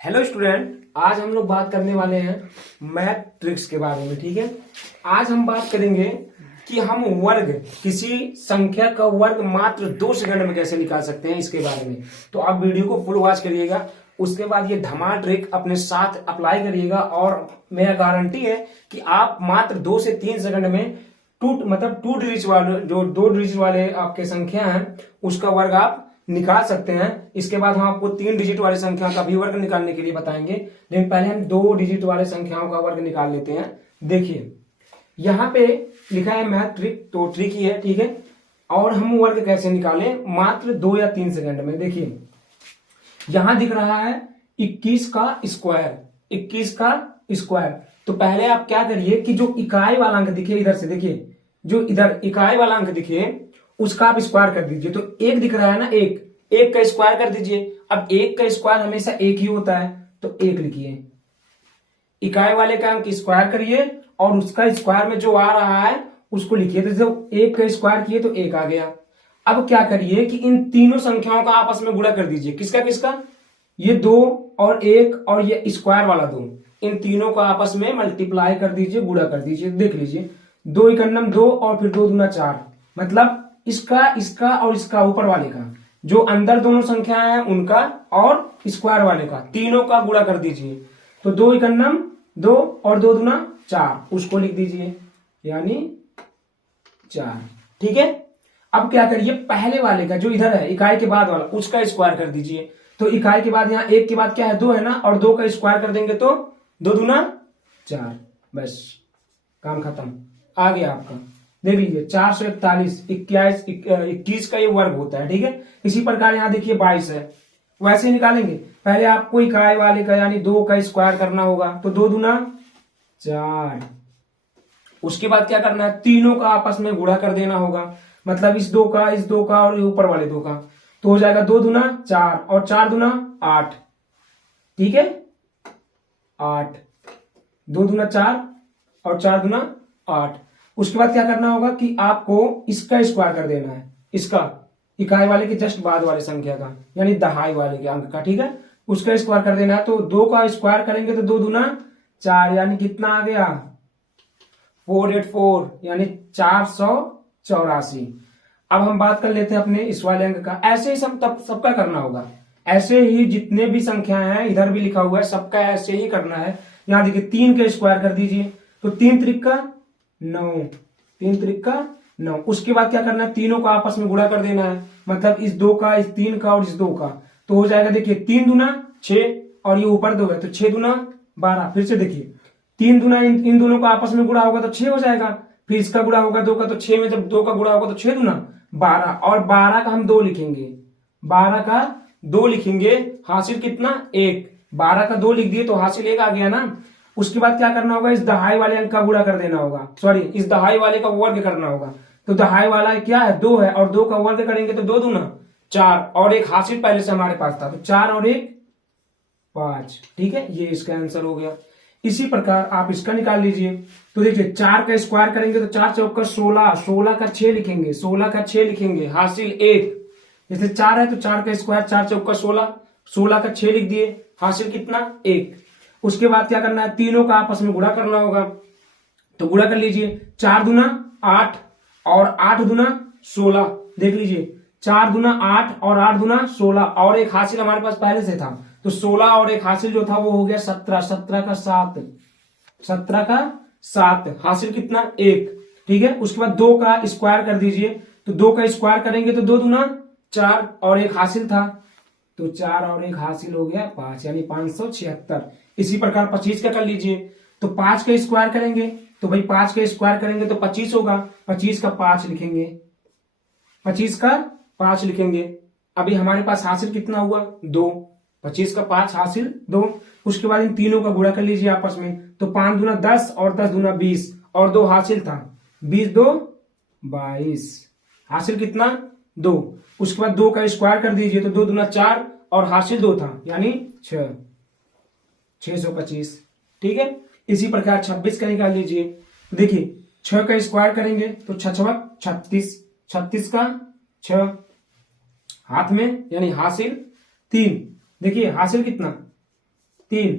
Hello student, आज हम लोग बात करने वाले हैं मैथ ट्रिक्स के बारे में। ठीक है, आज हम बात करेंगे कि हम वर्ग, किसी संख्या का वर्ग मात्र 2 सेकंड में कैसे निकाल सकते हैं, इसके बारे में। तो आप वीडियो को फुल वॉच करिएगा, उसके बाद ये धमाल ट्रिक अपने साथ अप्लाई करिएगा और मेरा गारंटी है कि आप मात्र 2 से 3 सेकंड में टू डिजिट वाले, जो 2 डिजिट वाले आपके संख्या हैं उसका वर्ग आप निकाल सकते हैं। इसके बाद हम आपको 3 डिजिट वाली संख्या का भी वर्ग निकालने के लिए बताएंगे, लेकिन पहले हम 2 डिजिट वाले संख्याओं का वर्ग निकाल लेते हैं। देखिए यहाँ पे लिखा है मैथ ट्रिक, तो ट्रिक ही है। ठीक है, और हम वर्ग कैसे निकालें मात्र 2 या 3 सेकंड में। देखिए यहां दिख रहा है 21 का स्क्वायर, 21 का स्क्वायर। तो पहले आप क्या करिए कि जो इकाई वाला अंक दिखे, इधर से देखिए, जो इधर इकाई वाला अंक दिखे उसका आप स्क्वायर कर दीजिए। तो 1 दिख रहा है ना, एक का स्क्वायर कर दीजिए। अब 1 का स्क्वायर हमेशा 1 ही होता है, तो 1 लिखिए। इकाई वाले का अंक स्क्वायर करिए और उसका स्क्वायर में जो आ रहा है उसको लिखिए। तो जब 1 का स्क्वायर किए तो 1 आ गया। अब क्या करिए कि इन तीनों संख्याओं का आपस में गुणा कर दीजिए। किसका किसका? ये 2 और 1 और ये स्क्वायर वाला 2, इन तीनों को आपस में मल्टीप्लाई कर दीजिए, गुणा कर दीजिए। देख लीजिए 2 एकन्नम 2 और फिर 2 दूना 4, मतलब इसका और इसका ऊपर वाले का, जो अंदर दोनों संख्याएं हैं उनका और स्क्वायर वाले का, तीनों का गुणा कर दीजिए। तो 2 एकन्नम 2 और 2 दूना 4, उसको लिख दीजिए, यानी 4। ठीक है, अब क्या करिए, पहले वाले का जो इधर है इकाई के बाद वाला, उसका स्क्वायर कर दीजिए। तो इकाई के बाद यहाँ 1 के बाद क्या है, 2 है ना, और 2 का स्क्वायर कर देंगे तो 2 दूना 4, बस काम खत्म, आ गया आपका। देख लीजिए 441, 21 का ये वर्ग होता है। ठीक है, इसी प्रकार यहाँ देखिए 22 है, वैसे ही निकालेंगे। पहले आपको इकाई वाले का यानी 2 का स्क्वायर करना होगा, तो 2 दूना 4। उसके बाद क्या करना है, तीनों का आपस में गुणा कर देना होगा, मतलब इस 2 का और ऊपर वाले 2 का, तो हो जाएगा 2 दूना 4 और 4 दूना 8। ठीक है, 8, 2 दूना 4 और 4 दूना 8। उसके बाद क्या करना होगा कि आपको इसका स्क्वायर कर देना है, इसका इकाई वाले के जस्ट बाद वाले संख्या का, यानी दहाई वाले के अंक का। ठीक है, उसका स्क्वायर कर देना है। तो 2 का स्क्वायर करेंगे तो 2 दूना 4, यानी कितना आ गया 484, यानी 484। अब हम बात कर लेते हैं अपने इस वाले अंक का। ऐसे ही सबका करना होगा, ऐसे ही जितने भी संख्याएं हैं, इधर भी लिखा हुआ है, सबका ऐसे ही करना है। यहां देखिए 3 का स्क्वायर कर दीजिए, तो 3 त्रिक का 9, 3 त्रिक का 9। उसके बाद क्या करना है, तीनों को आपस में गुणा कर देना है, मतलब इस 2 का, इस 3 का और इस 2 का। तो हो जाएगा देखिए 3 दूना 6 और ये ऊपर 2 है, तो 6 दूना 12। फिर से देखिए 3 दूना इन दोनों का आपस में गुणा होगा तो 6 हो जाएगा, फिर इसका गुणा होगा 2 का, तो 6 में जब 2 का गुणा होगा तो 6 दूना 12, और 12 का हम 2 लिखेंगे, 12 का 2 लिखेंगे। हासिल कितना 1, 12 का 2 लिख दिए तो हासिल 1 आ गया ना। उसके बाद क्या करना होगा, इस दहाई वाले अंक का गुणा कर देना होगा, सॉरी इस दहाई वाले का वर्ग करना होगा। तो दहाई वाला क्या है, 2 है, और 2 का वर्ग करेंगे तो 2 दूना 4, और एक हासिल पहले से हमारे पास था, तो 4 और 1 5। ठीक है, ये इसका आंसर हो गया। इसी प्रकार आप इसका निकाल लीजिए। तो देखिए 4 का स्क्वायर करेंगे तो 4 चौका 16, 16 का 6 लिखेंगे, 16 का 6 लिखेंगे, हासिल 1। जैसे 4 है तो 4 का स्क्वायर, 4 चौका 16, 16 का 6 लिख दिए, हासिल कितना 1। उसके बाद क्या करना है, तीनों का आपस में गुणा करना होगा, तो गुणा कर लीजिए। 4 दूना 8 और 8 दूना 16। देख लीजिए 4 दूना 8 और 8 दूना 16, और एक हासिल हमारे पास पहले से था, तो 16 और एक हासिल जो था वो हो गया 17, 17 का 7, 17 का 7, हासिल कितना 1। ठीक है, उसके बाद 2 का स्क्वायर कर दीजिए, तो 2 का स्क्वायर करेंगे तो 2 दूना 4 और एक हासिल था, तो 4 और एक हासिल हो गया 5, यानी 576। इसी प्रकार 25 का कर लीजिए, तो 5 का स्क्वायर करेंगे, तो भाई 5 का स्क्वायर करेंगे तो 25 होगा, 25 का 5 लिखेंगे, 25 का 5 लिखेंगे। अभी हमारे पास हासिल कितना हुआ 2, 25 का 5 हासिल 2। उसके बाद इन तीनों का गुणा कर लीजिए आपस में, तो 5 दूना 10 और 10 दूना 20, और 2 हासिल था, 20 2 22, हासिल कितना 2। उसके बाद 2 का स्क्वायर कर दीजिए, तो 2 दूना 4 और हासिल 2 था, यानी 6, 625। ठीक है, इसी प्रकार 26 का निकाल लीजिए। देखिए 6 का स्क्वायर करेंगे तो 6 36, 36 का 6 हाथ में, यानी हासिल 3। देखिए हासिल कितना 3,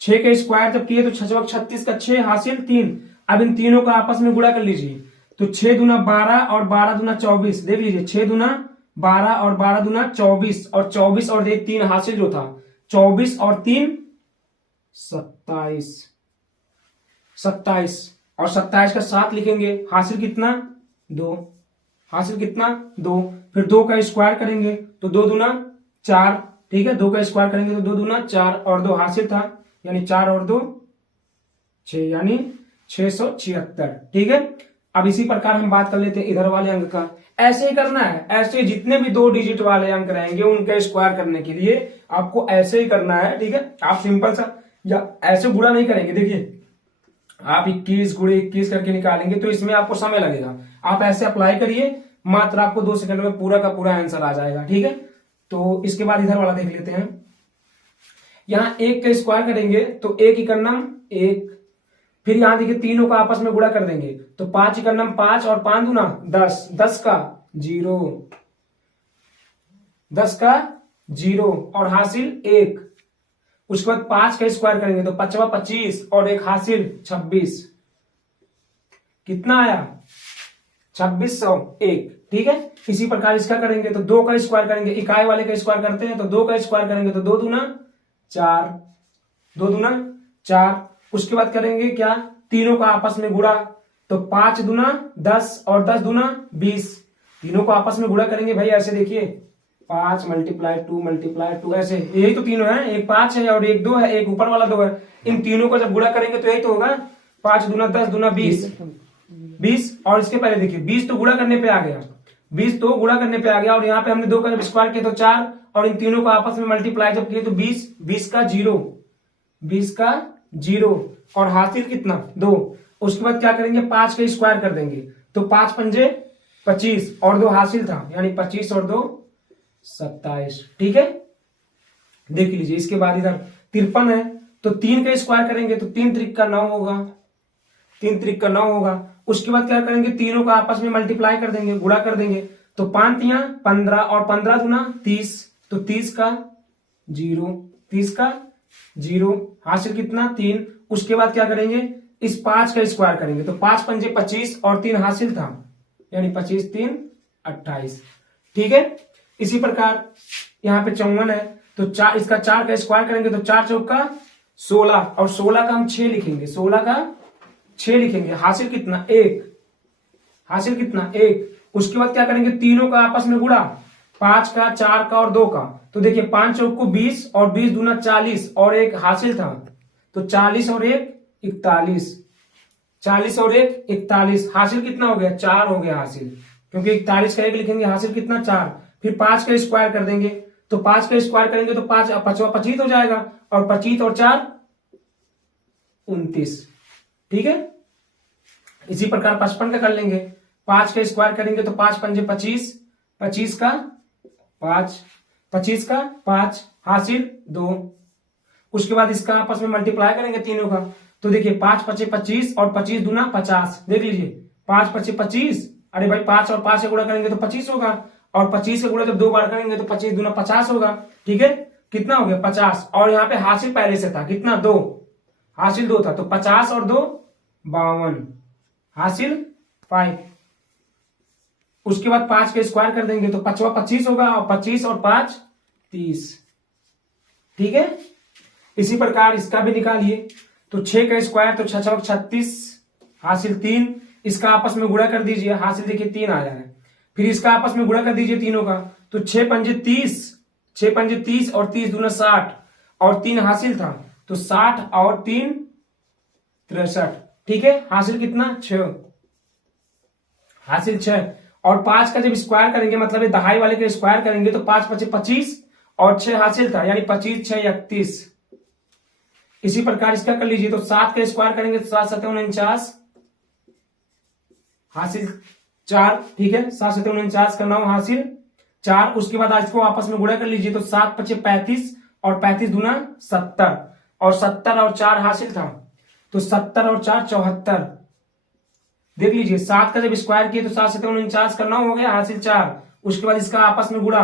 6 का स्क्वायर जब किए तो 6 36 का 6 हासिल 3। अब इन तीनों का आपस में गुणा कर लीजिए, तो 6 दूना 12 और 12 दूना 24। देख लीजिए 6 दूना 12 और 12 दूना 24, और 24 और 3 हासिल जो था 24 और 3 27, 27 और 27 का 7 लिखेंगे, हासिल कितना 2, हासिल कितना 2। फिर 2 का स्क्वायर करेंगे तो 2 दूना 4, ठीक है, 2 का स्क्वायर करेंगे तो 2 दूना 4 और 2 हासिल था, यानी 4 और 2 6, यानी 676, ठीक है। अब इसी प्रकार हम बात कर लेते हैं इधर वाले अंक का। ऐसे ही करना है, ऐसे जितने भी 2 डिजिट वाले अंक रहेंगे उनका स्क्वायर करने के लिए आपको ऐसे ही करना है, ठीक है। आप सिंपल सा या ऐसे गुणा नहीं करेंगे, देखिए आप 21 गुणे 21 करके निकालेंगे तो इसमें आपको समय लगेगा। आप ऐसे अप्लाई करिए, मात्र आपको 2 सेकंड में पूरा का पूरा आंसर आ जाएगा, ठीक है। तो इसके बाद इधर वाला देख लेते हैं। यहां 1 का स्क्वायर करेंगे तो 1 इकन्नम 1, फिर यहां देखिए तीनों का आपस में गुणा कर देंगे तो 5 इकन्नम 5 और 5 दूना 10, 10 का 0, 10 का 0 और हासिल 1। उसके बाद 5 का स्क्वायर करेंगे तो 5 25 और 1 हासिल 26, कितना आया 2601, ठीक है। इसी प्रकार इसका करेंगे तो 2 का स्क्वायर करेंगे, इकाई वाले का स्क्वायर करते हैं तो 2 का स्क्वायर करेंगे तो 2 दूना 4, 2 दूना 4। उसके बाद करेंगे क्या, तीनों का आपस में गुणा तो 5 दूना 10 और 10 दूना 20, तीनों को आपस में गुणा करेंगे भाई, ऐसे देखिए 5 × 2 × 2, ऐसे यही तो तीनों है, एक 5 है और एक 2 है, एक ऊपर वाला 2 है। इन तीनों को जब गुणा करेंगे तो यही तो होगा 5 दूना 10 दूना 20, और इसके पहले देखिए 20 तो गुणा करने पे आ गया, 20 तो गुणा करने पे आ गया, और यहाँ पे हमने 2 का जब स्क्वायर किया तो 4, और इन तीनों को आपस में मल्टीप्लाई जब किए तो 20, 20 का 0, 20 का 0 और हासिल कितना 2। उसके बाद क्या करेंगे, 5 का स्क्वायर कर देंगे तो 5 पंजे 25 और 2 हासिल था, यानी 25 और 2 27, ठीक है। देख लीजिए इसके बाद इधर 53 है तो 3 का स्क्वायर करेंगे तो 3 त्रिक का 9 होगा, 3 त्रिक का 9 होगा। उसके बाद क्या करेंगे, तीनों का आपस में मल्टीप्लाई कर देंगे, गुणा कर देंगे तो 5 तियां 15 और 15 दूना 30, तो 30 का 0, 30 का 0, हासिल कितना 3। उसके बाद क्या करेंगे, इस 5 का स्क्वायर करेंगे तो 5 पंजे 25 और 3 हासिल था, यानी 25 3 28, ठीक है। इसी प्रकार यहाँ पे 54 है तो 4, इसका 4 का स्क्वायर करेंगे तो 4 चौका 16 और 16 का हम 6 लिखेंगे, 16 का 6 लिखेंगे, हासिल कितना 1, हासिल कितना 1। उसके बाद क्या करेंगे, तीनों का आपस में गुणा 5 का 4 का और 2 का, तो देखिए 5 चौक को 20 और 20 दूना 40 और 1 हासिल था, तो 40 और 1 41, 40 और 1 41, हासिल कितना हो गया 4 हो गया हासिल, क्योंकि 41 का 1 लिखेंगे, हासिल कितना 4। फिर 5 का स्क्वायर कर देंगे तो 5 का स्क्वायर करेंगे तो 5 25 हो जाएगा, और 25 और 4 29, ठीक है। इसी प्रकार 55 का कर लेंगे, 5 का स्क्वायर करेंगे तो 5 पंजे 25, 25 का 5, 25 का 5, हासिल 2। उसके बाद इसका आपस में मल्टीप्लाई करेंगे तीनों का तो देखिए 5 पचे 25 और 25 दूना 50, देख लीजिए 5 पचे 25, अरे भाई 5 और 5 से गुणा करेंगे तो 25 होगा, और 25 से गुणा जब 2 बार करेंगे तो 25 दूना 50 होगा, ठीक है। कितना हो गया 50, और यहाँ पे हासिल पहले से था कितना 2, हासिल 2 था, तो 50 और 2 52, हासिल 5। उसके बाद 5 का स्क्वायर कर देंगे तो 5 25 होगा, और 25 और 5 30, ठीक है। इसी प्रकार इसका भी निकालिए तो 6 का स्क्वायर तो 6 36, हासिल 3, इसका आपस में गुणा कर दीजिए, हासिल देखिए 3 आ जाए। फिर इसका आपस में गुणा कर दीजिए तीनों का तो 6 पंजे 30, 6 पंजे 30 और 30 दूना 60 और 3 हासिल था, तो 60 और 3 63, ठीक है। हासिल कितना 6, हासिल 6। और 5 का जब स्क्वायर करेंगे मतलब ये दहाई वाले का स्क्वायर करेंगे तो 5 पचे 25 और 6 हासिल था, यानी 25 6 31। इसी प्रकार इसका कर लीजिए तो 7 का स्क्वायर करेंगे तो 7 7 49, हासिल 4, ठीक है। 7 7 49 का 9 हासिल 4। उसके बाद आज को आपस में गुणा कर लीजिए तो 7 पचे 35 और 35 दूना 70, और 70 और 4 हासिल था, तो 70 और 4 74। देख लीजिए 7 का जब स्क्वायर किए तो 7 7 49 का 9 हो गया, हासिल 4। उसके बाद इसका आपस में गुणा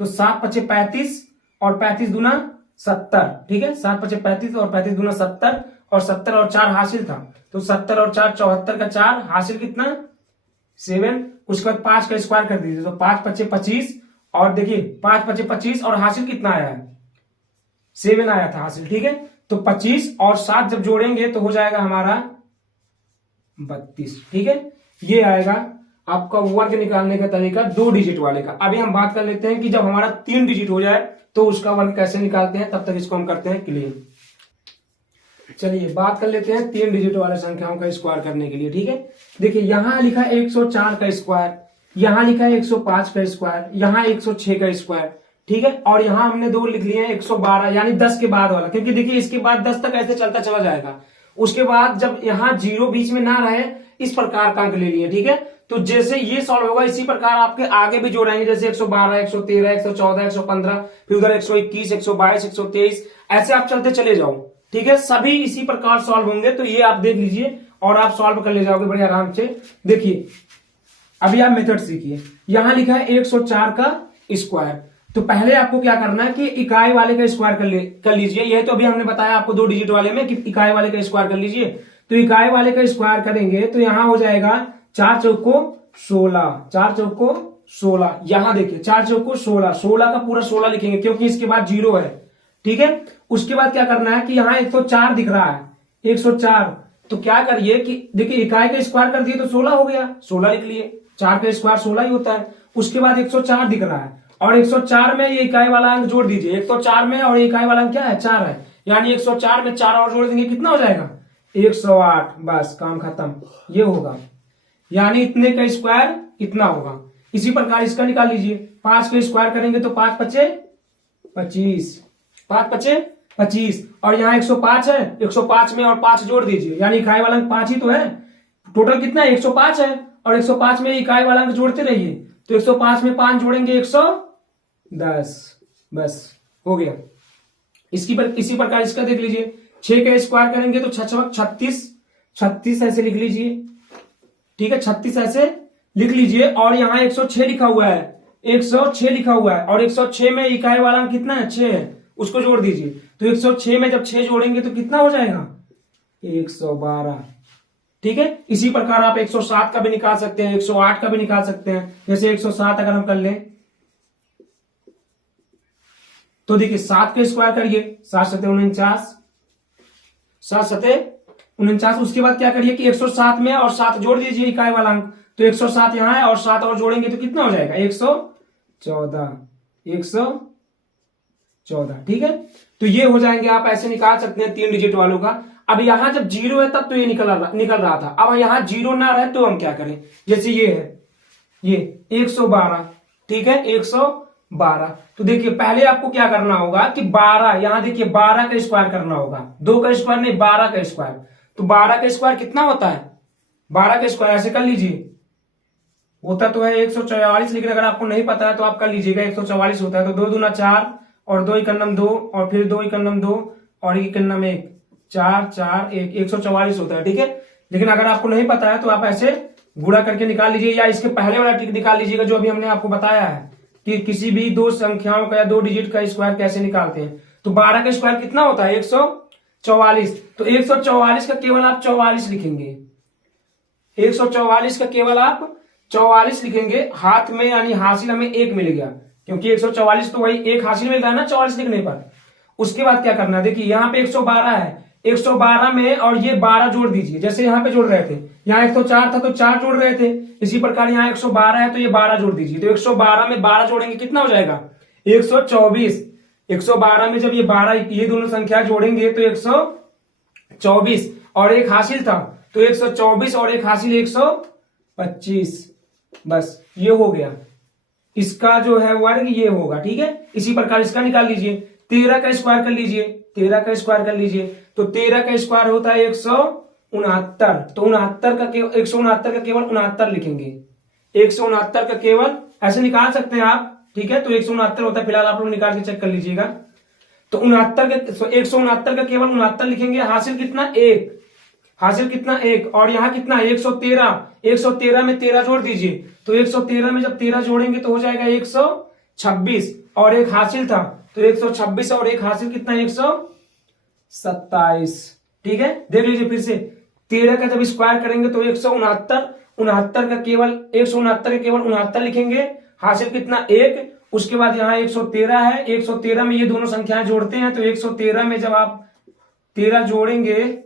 तो 7 पचे 35 और 35 दूना 70, ठीक है, 7 पचे 35 और 35 दूना 70 और 70 और 4 हासिल था, तो 70 और 4 74 का 4 हासिल कितना 7, उसके बाद 5 का स्क्वायर कर दीजिए, तो 5 पचे 25 और देखिए 5 पचे 25 और हासिल कितना आया है 7 आया था हासिल, ठीक है। तो 25 और 7 जब जोड़ेंगे तो हो जाएगा हमारा 32, ठीक है। ये आएगा आपका वर्ग निकालने का तरीका 2 डिजिट वाले का। अभी हम बात कर लेते हैं कि जब हमारा 3 डिजिट हो जाए तो उसका वर्ग कैसे निकालते हैं, तब तक इसको हम करते हैं क्लियर। चलिए बात कर लेते हैं 3 डिजिट वाले संख्याओं का स्क्वायर करने के लिए, ठीक है। देखिए यहां लिखा है 104 का स्क्वायर, यहां लिखा है 105 का स्क्वायर, यहां 106 का स्क्वायर, ठीक है। और यहां हमने 2 लिख लिए हैं 112, यानी 10 के बाद वाला, क्योंकि देखिए इसके बाद 10 तक ऐसे चलता चला जाएगा। उसके बाद जब यहाँ 0 बीच में ना रहे इस प्रकार का अंक ले लिए, ठीक है। तो जैसे ये सॉल्व होगा इसी प्रकार आपके आगे भी जोड़ेंगे, जैसे 112, 113, 114, 115, फिर उधर 121, 122, 123, ऐसे आप चलते चले जाओ, ठीक है। सभी इसी प्रकार सॉल्व होंगे, तो ये आप देख लीजिए और आप सॉल्व कर ले जाओगे बड़े आराम से। देखिए अभी आप मेथड सीखिए, यहां लिखा है 104 का स्क्वायर, तो पहले आपको क्या करना है कि इकाई वाले का स्क्वायर कर लीजिए। यह तो अभी हमने बताया आपको 2 डिजिट वाले में कि इकाई वाले का स्क्वायर कर लीजिए। तो इकाई वाले का स्क्वायर करेंगे तो यहां हो जाएगा 4 चौको 16, 4 चौको 16, यहां देखिए 4 चौको 16, 16 का पूरा 16 लिखेंगे क्योंकि इसके बाद 0 है, ठीक है। उसके बाद क्या करना है कि यहाँ 104 दिख रहा है, 104, तो क्या करिए कि देखिए इकाई का स्क्वायर कर दिए तो 16 हो गया, 16 लिख लिए, 4 का स्क्वायर 16 ही होता है। उसके बाद 104 दिख रहा है और 104 में ये इकाई वाला अंक जोड़ दीजिए, 104 में और इकाई वाला अंक क्या है 4 है, यानी 104 में 4 और जोड़ देंगे कितना हो जाएगा 108, बस काम खत्म। ये होगा यानी इतने का स्क्वायर इतना होगा। इसी प्रकार इसका निकाल लीजिए, 5 का स्क्वायर करेंगे तो 5 पचे 25, 5 पचे 25 और यहाँ 105 है, 105 में और 5 जोड़ दीजिए, यानी इकाई वाला अंक 5 ही तो है। टोटल कितना है 105 है और 105 में इकाई वाला अंक जोड़ते रहिए, तो 105 में 5 जोड़ेंगे 110, बस हो गया। इसी प्रकार इसका देख लीजिए, 6 का स्क्वायर करेंगे तो 36, 36 ऐसे लिख लीजिए, ठीक है, 36 ऐसे लिख लीजिए। और यहाँ 106 लिखा हुआ है, 106 लिखा हुआ है और 106 में इकाई वाला अंक कितना है 6 है, उसको जोड़ दीजिए। तो 106 में जब 6 जोड़ेंगे तो कितना हो जाएगा 112, ठीक है। इसी प्रकार आप 107 का भी निकाल सकते हैं, 108 का भी निकाल सकते हैं। जैसे 107 अगर हम कर लें तो देखिए 7 का स्क्वायर करिए, 7 सते 49, 7 सते 49। उसके बाद क्या करिए कि 107 में और 7 जोड़ दीजिए इकाई वाला अंक, तो 107 यहां है और 7 और जोड़ेंगे तो कितना हो जाएगा 114, 114, ठीक है। तो ये हो जाएंगे, आप ऐसे निकाल सकते हैं 3 डिजिट वालों का। अब यहां जब 0 है तब तो ये निकल रहा था, अब यहां 0 ना रहे तो हम क्या करें, जैसे ये है ये 112, ठीक है, 112। तो देखिए पहले आपको क्या करना होगा कि 12, यहां देखिए 12 का स्क्वायर करना होगा, 2 का स्क्वायर नहीं 12 का स्क्वायर। तो 12 का स्क्वायर कितना होता है, 12 का स्क्वायर ऐसे कर लीजिए, होता तो है 144, लेकिन अगर आपको नहीं पता है तो आप कर लीजिएगा, 144 होता है। तो 2 दूना 4 और 2 इकन्नम 2 और फिर 2 इकन्नम 2 और इकन्नम 1, 4 4 1, 144 होता है, ठीक है। लेकिन अगर आपको नहीं पता है तो आप ऐसे गुणा करके निकाल लीजिए, या इसके पहले वाला ट्रिक निकाल लीजिएगा जो अभी हमने आपको बताया है कि किसी भी 2 संख्याओं का या 2 डिजिट का स्क्वायर कैसे निकालते हैं। तो 12 का स्क्वायर कितना होता है 144, तो 144 का केवल आप 44 लिखेंगे, 144 का केवल आप 44 लिखेंगे हाथ में, यानी हासिल हमें 1 मिल गया, क्योंकि 144 तो वही 1 हासिल मिल रहा है ना 44 लिखने पर। उसके बाद क्या करना है, देखिए यहाँ पे 112 है, 112 में और ये 12 जोड़ दीजिए, जैसे यहाँ पे जोड़ रहे थे, यहाँ 104 था तो 4 जोड़ रहे थे, इसी प्रकार यहाँ 112 है तो ये 12 जोड़ दीजिए। तो 112 में 12 जोड़ेंगे कितना हो जाएगा 124, 112 में जब ये 12 ये दोनों संख्या जोड़ेंगे तो 124 और 1 हासिल था तो 124 और 1 हासिल 125, बस ये हो गया, इसका जो है वर्ग ये होगा, ठीक है। इसी प्रकार इसका निकाल लीजिए, 13 का स्क्वायर कर लीजिए, 13 का स्क्वायर कर लीजिए, तो 13 का स्क्वायर होता है 169, तो 169 का केवल 69 लिखेंगे, 169 का केवल ऐसे निकाल सकते हैं आप, ठीक है। तो 169 होता है, फिलहाल आप लोग निकाल के चेक कर लीजिएगा। तो 169 का केवल 69 लिखेंगे, हासिल कितना 1, हासिल कितना 1 और यहाँ कितना 113, 113 में 13 जोड़ दीजिए, तो 113 में जब 13 जोड़ेंगे तो हो जाएगा 126 और 1 हासिल था तो 126 और एक हासिल कितना, 127। ठीक है, देख लीजिए फिर से, 13 का जब स्क्वायर करेंगे तो 169, 69 का केवल 169 के केवल 69 लिखेंगे, हासिल कितना, 1। उसके बाद यहाँ 113 है, 113 में ये दोनों संख्याएं जोड़ते हैं, तो 113 में जब आप 13 जोड़ेंगे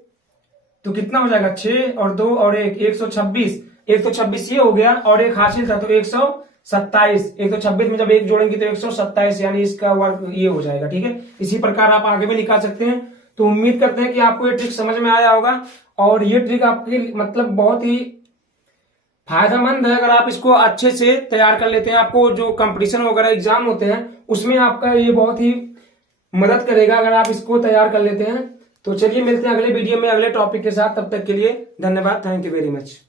तो कितना हो जाएगा, 6 और 2 और 1, 126। 126 ये हो गया और एक हासिल था तो 127। 126 में जब एक जोड़ेंगे तो 127, यानी इसका वर्ग ये हो जाएगा। ठीक है, इसी प्रकार आप आगे भी निकाल सकते हैं। तो उम्मीद करते हैं कि आपको ये ट्रिक समझ में आया होगा और ये ट्रिक आपके मतलब बहुत ही फायदेमंद है अगर आप इसको अच्छे से तैयार कर लेते हैं। आपको जो कंपटीशन वगैरह एग्जाम होते हैं उसमें आपका ये बहुत ही मदद करेगा अगर आप इसको तैयार कर लेते हैं। तो चलिए मिलते हैं अगले वीडियो में अगले टॉपिक के साथ, तब तक के लिए धन्यवाद, थैंक यू वेरी मच।